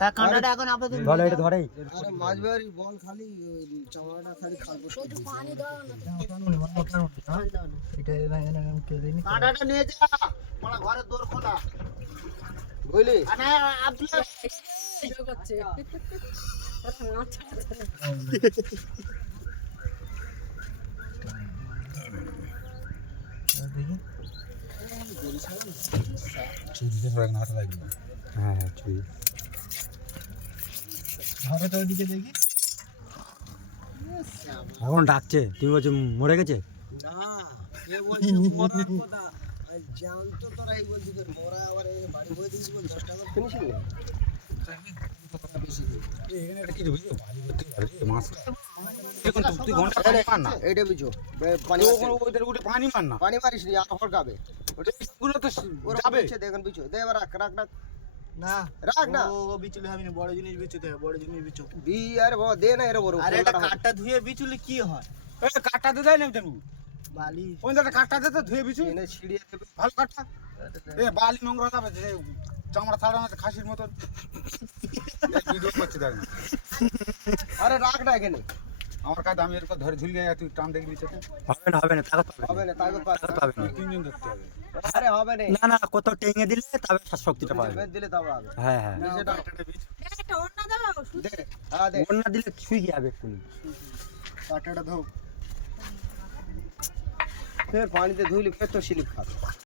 হ্যাঁ কাঁটাটা এখন আপাতত ধরে এটা ধরে আরে মাছ বাড়ি বল খালি চামড়াটা খালি খালবো পানি দাও না এটা কে দেয়নি কাঁটাটা নিয়ে যা মানে ঘরের দোর খোলা বুঝলি আরে আব্দুল্লাহ ভিডিও করছে মাছ ছাড়ছে না। দেখি হ্যাঁ হ্যাঁ ছুঁই ধরে তো ওইদিকে দেখি এখন ডাকছে তুমি বলছো মরে গেছে না এ বলছে মরার কথা আর জানতো তোরা এই বলছি যে মোরা আবার এই বাড়ি বই দিয়েছি বল 10 টাকা ফিনিশিং না বেশি এখানে একটা কিছু বুঝছো বালি করতে পারবে মাছ এখন তুই ঘন্টা পানি মার না এইটা বুঝো পানি ওদের উঠে পানি মার না পানি মারিস নি আর হড়কাবে ওটা গুলো তো ওরা যাবে বুঝছে দেখুন বুঝো দে এবার রাখ রাখ রাখ না রাখ না ও বিচুলে হবে না বড় জিনিস বিচুতে হবে বড় জিনিস বিচু বি আর বাবা দে না এর বড় আরে এটা কাটটা ধুয়ে বিচুলে কি হয় এই কাটটা দেয় না জানু বালি ওই দাদা কাটটা দে তো ধুয়ে বিছু এনে ছিড়িয়ে দেবে ভালো কাটটা এ বালি নোংরা যাবে যে চামড়া ছাড়া আছে খাসির মতন ভিডিও করছে দেখ না আরে রাখ না এখানে আমার কাছে আমি এরকম ধরে ঝুলিয়ে তুই টান দেখবি নিচে হবে না তাকাত হবে না তাকে পাবে না তিনজন ধরতে হবে আরে হবে না না না কত টেঙে দিলে তবে শক্তিটা পাবে বেদ দিলে তবে হবে হ্যাঁ হ্যাঁ নিচেটা কাটাটা বিছ একটা অন্য দাও দে হ্যাঁ দে ওর না দিলে ছুঁই যাবে এক্ষুনি কাটাটা ধো ফের পানিতে ধুইলে ফের তো স্লিপ খাবে